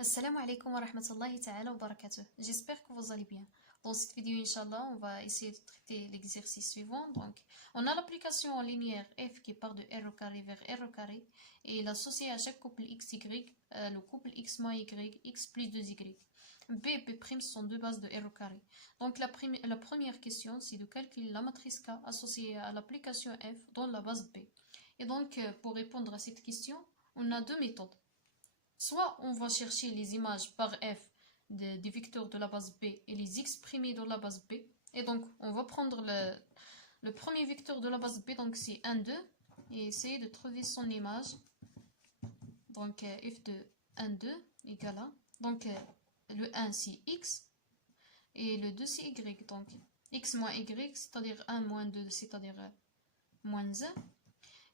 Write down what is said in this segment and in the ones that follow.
Assalamu alaikum wa rahmatullahi ta'ala wa barakatuh. J'espère que vous allez bien. Dans cette vidéo, Inch'Allah, on va essayer de traiter l'exercice suivant. Donc, on a l'application en linéaire f qui part de r au carré vers r au carré et il associe à chaque couple x, y, le couple x moins y, x plus 2y. B et P' sont deux bases de r au carré. Donc, la première question, c'est de calculer la matrice K associée à l'application f dans la base B. Et donc, pour répondre à cette question, on a deux méthodes. Soit on va chercher les images par f des vecteurs de la base B et les exprimer dans la base B. Et donc on va prendre le premier vecteur de la base B, donc c'est 1, 2, et essayer de trouver son image. Donc f de 1, 2 égale à, donc le 1 c'est x et le 2 c'est y. Donc x moins y, c'est-à-dire 1 moins 2, c'est-à-dire moins 1.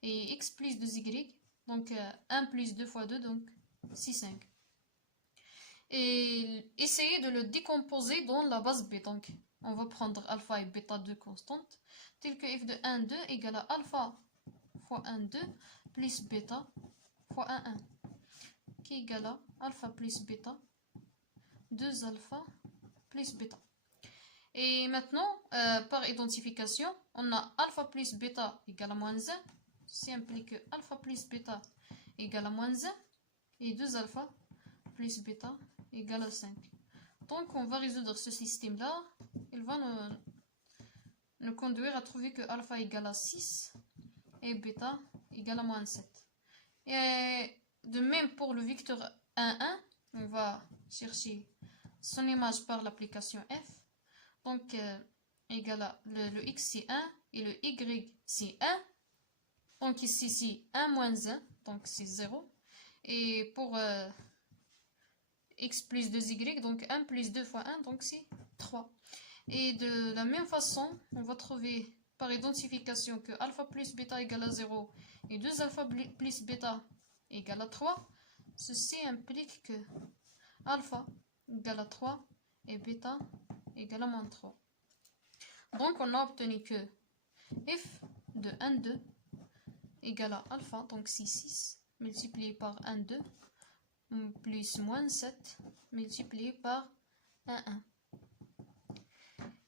Et x plus 2y, donc 1 plus 2 fois 2, donc 6, 5. Et essayer de le décomposer dans la base B. Donc, on va prendre alpha et bêta 2 constantes, telles que f de 1, 2 égale à alpha fois 1, 2 plus bêta fois 1, 1, qui est égal à alpha plus bêta, 2 alpha plus bêta. Et maintenant, par identification, on a alpha plus bêta égale à moins 1. Ceci implique que alpha plus bêta égale à moins 1. Et 2 alpha plus bêta égale à 5. Donc on va résoudre ce système-là. Il va nous conduire à trouver que alpha égale à 6 et bêta égale à moins 7. Et de même pour le vecteur 1, 1, on va chercher son image par l'application f. Donc égale à le x c'est 1 et le y c'est 1. Donc ici c'est 1 moins 1, donc c'est 0. Et pour x plus 2y, donc 1 plus 2 fois 1, donc c'est 3. Et de la même façon, on va trouver par identification que alpha plus bêta égale à 0 et 2 alpha plus bêta égale à 3. Ceci implique que alpha égale à 3 et bêta égale à moins 3. Donc on a obtenu que f de 1, 2 égale à alpha, donc c'est 6, multiplié par 1, 2, plus moins 7, multiplié par 1, 1.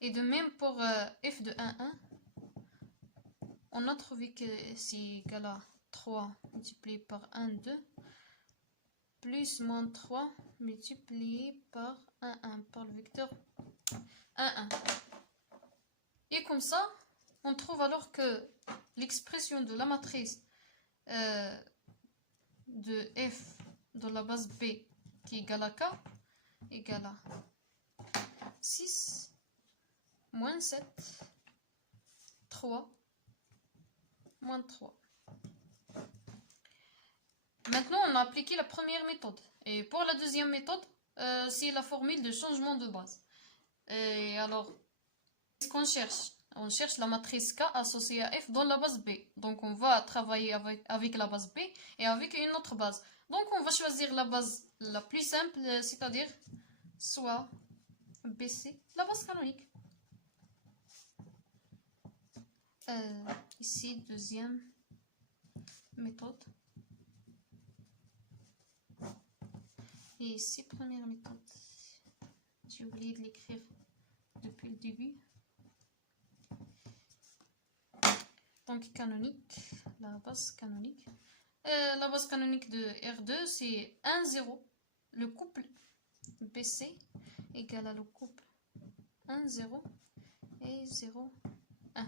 Et de même pour f de 1, 1, on a trouvé que c'est égal à 3 multiplié par 1, 2, plus moins 3 multiplié par 1, 1, par le vecteur 1, 1. Et comme ça, on trouve alors que l'expression de la matrice de f dans la base B qui est égale à K égale à 6 moins 7 3 moins 3. Maintenant on a appliqué la première méthode et pour la deuxième méthode c'est la formule de changement de base. Et alors qu'est-ce qu'on cherche? On cherche la matrice K associée à F dans la base B. Donc on va travailler avec la base B et avec une autre base. Donc on va choisir la base la plus simple, c'est-à-dire soit BC, la base canonique. Ici, deuxième méthode. Et ici, première méthode. J'ai oublié de l'écrire depuis le début. Donc canonique, la base canonique. La base canonique de R2 c'est 1, 0. Le couple BC égale à le couple 1, 0 et 0, 1.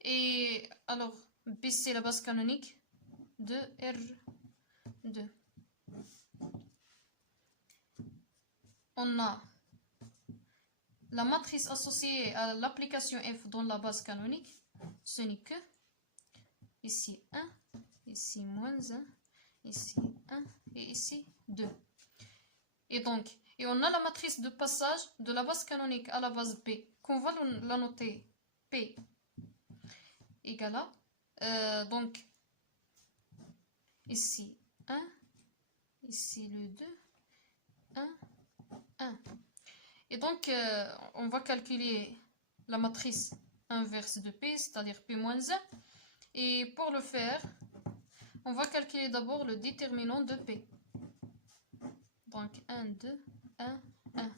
Et alors BC la base canonique de R2. On a la matrice associée à l'application F dans la base canonique. Ce n'est que ici 1, ici moins 1, ici 1 et ici 2. Et donc, on a la matrice de passage de la base canonique à la base B, qu'on va la noter P égale à, donc, ici 1, ici le 2, 1, 1. Et donc, on va calculer la matrice inverse de P, c'est-à-dire P moins 1. Et pour le faire, on va calculer d'abord le déterminant de P. Donc, Donc 1, 2, 1, 1.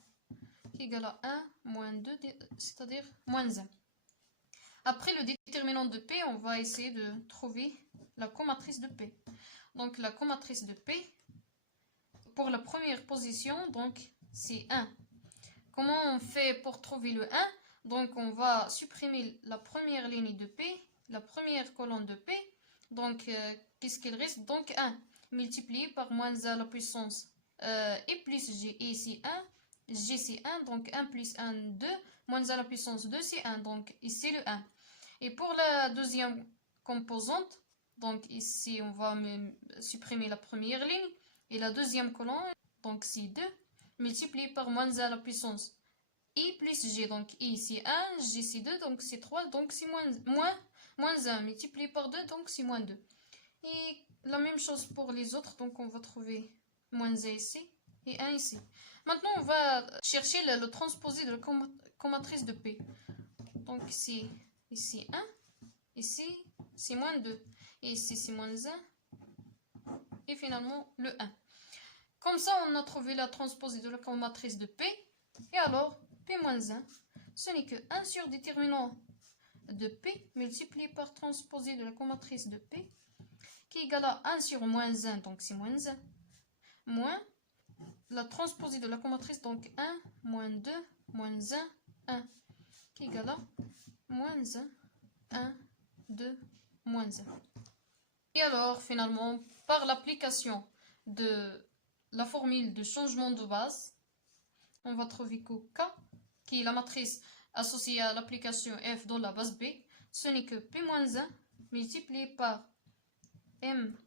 Qui est égal à 1 moins 2, c'est-à-dire moins 1. Après le déterminant de P, on va essayer de trouver la comatrice de P. Donc la comatrice de P, pour la première position, donc c'est 1. Comment on fait pour trouver le 1? Donc on va supprimer la première ligne de P, la première colonne de P. Donc qu'est-ce qu'il reste? Donc 1 multiplié par moins a à la puissance et plus G, et ici 1, G c'est 1, donc 1 plus 1, 2, moins a à la puissance 2 c'est 1, donc ici le 1. Et pour la deuxième composante, donc ici on va supprimer la première ligne, et la deuxième colonne, donc c'est 2, multiplié par moins a à la puissance i plus g, donc i c'est 1, g c'est 2, donc c'est 3, donc c'est moins 1, multiplié par 2, donc c'est moins 2. Et la même chose pour les autres, donc on va trouver moins 1 ici et 1 ici. Maintenant on va chercher le transposé de la comatrice de P. Donc c'est ici 1, ici c'est moins 2, et ici c'est moins 1, et finalement le 1. Comme ça on a trouvé la transposée de la comatrice de P, et alors P-1, ce n'est que 1 sur déterminant de P multiplié par transposé de la comatrice de P, qui est égal à 1 sur moins 1, donc c'est moins 1, moins la transposée de la comatrice, donc 1, moins 2, moins 1, 1, qui est égal à moins 1, 1, 2, moins 1. Et alors, finalement, par l'application de la formule de changement de base, on va trouver que K, qui est la matrice associée à l'application F dans la base B, ce n'est que P-1 multiplié par M,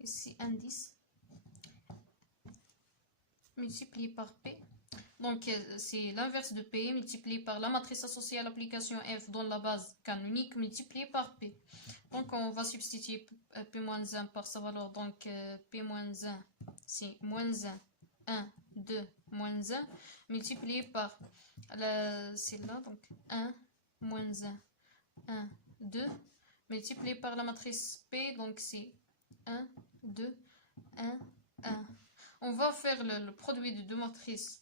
ici indice, multiplié par P. Donc c'est l'inverse de P multiplié par la matrice associée à l'application F dans la base canonique multiplié par P. Donc on va substituer P-1 par sa valeur. Donc P-1 c'est moins 1, 1, 2, moins 1 multiplié par c'est là, donc 1, moins 1, 1, 2 multiplié par la matrice P, donc c'est 1, 2, 1, 1. On va faire le produit de deux matrices.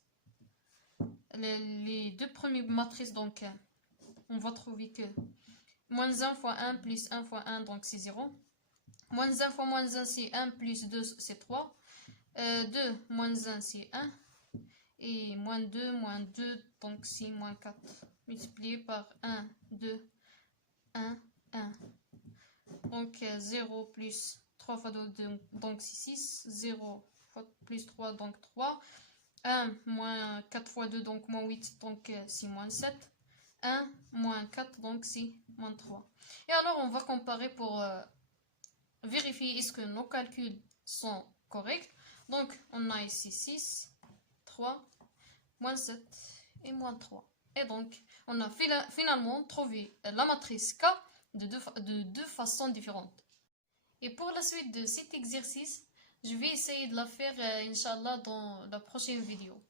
Les deux premières matrices, donc on va trouver que moins 1 fois 1 plus 1 fois 1, donc c'est 0. Moins 1 fois moins 1, c'est 1 plus 2, c'est 3. 2 moins 1, c'est 1. Et moins 2, donc c'est moins 4. Multiplié par 1, 2, 1, 1. Donc 0 plus 3 fois 2, donc c'est 6. 0 plus 3, donc 3. 1 moins 4 fois 2, donc moins 8, donc c'est moins 7. 1 moins 4, donc c'est moins 3. Et alors on va comparer pour vérifier est-ce que nos calculs sont corrects. Donc on a ici 6, 3, moins 7 et moins 3. Et donc on a finalement trouvé la matrice K de deux façons différentes. Et pour la suite de cet exercice, je vais essayer de la faire, Inch'Allah, dans la prochaine vidéo.